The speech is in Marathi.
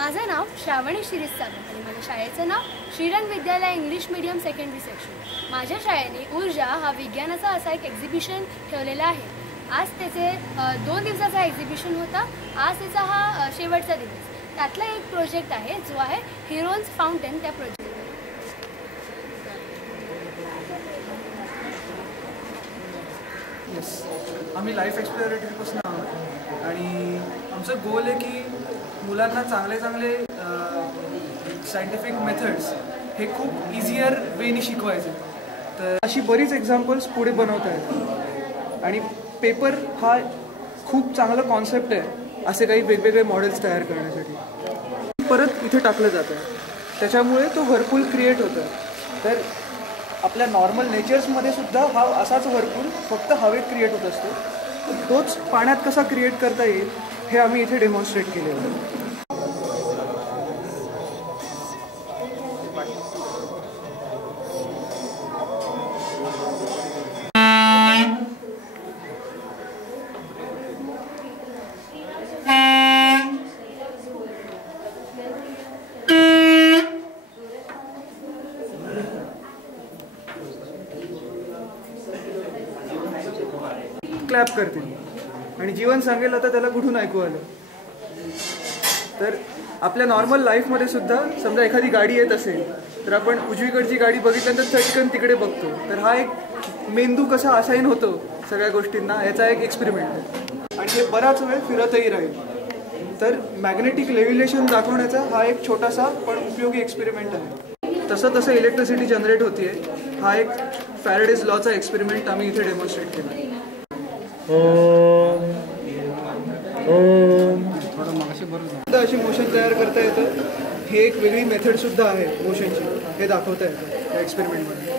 माझं नाव श्रावणी शिरीष सावंत आणि माझ्या शाळेचं नाव श्रीरंग विद्यालय इंग्लिश मीडियम सेकंडरी सेक्शन। माझ्या शाळेने ऊर्जा हा विज्ञानाचा असा एक एक्झिबिशन ठेवलेला आहे। आज त्याचे 2 दिवसाचा एक्झिबिशन होता। आज त्याचा हा शेवटचा दिवस। त्यातला एक प्रोजेक्ट आहे जो आहे हिरोज फाउंटेन। त्या प्रोजेक्ट आम्ही लाईफ एक्सप्लोरेटरीपासून आहोत आणि आमचं गोल आहे की मुलांना चांगले सायंटिफिक मेथड्स हे खूप इझियर वेनी शिकवायचे। तर अशी बरीच एक्झाम्पल्स पुढे बनवत आहेत आणि पेपर हा खूप चांगला कॉन्सेप्ट आहे असे काही वेगवेगळे मॉडेल्स तयार करण्यासाठी। परत इथे टाकलं जातं, त्याच्यामुळे तो व्हर्लपूल क्रिएट होतं। तर आपल्या नॉर्मल नेचर्समध्ये सुद्धा हा असाच व्हर्लपूल फक्त हवेत क्रिएट होत असतो। तोच पाण्यात कसा क्रिएट करता येईल हे आम्ही इथे डेमॉन्स्ट्रेट केलेलं आहे। क्लॅप करते आणि जीवन सांगेल आता त्याला कुठून ऐकू आलं। तर आपल्या नॉर्मल लाईफमध्ये सुद्धा समजा एखादी गाडी येत असेल तर आपण उजवीकडची गाडी बघितल्यानंतर चटकन तिकडे बघतो। तर हा एक मेंदू कसा असाइन होतो सगळ्या गोष्टींना याचा एक एक्सपेरिमेंट आहे आणि हे बराच वेळ फिरतही राहील। तर मॅग्नेटिक लेव्हिलेशन दाखवण्याचा हा एक छोटासा पण उपयोगी एक्सपेरिमेंट आहे। तसं इलेक्ट्रिसिटी जनरेट होतीये। हा एक फॅरेडेज लॉचा एक्सपेरिमेंट आम्ही इथे डेमॉन्स्ट्रेट केला। अशी मोशन तयार करता येतं। हे एक वेगळी मेथड सुद्धा आहे मोशनची, हे दाखवता येतं या एक्सपेरिमेंटमध्ये।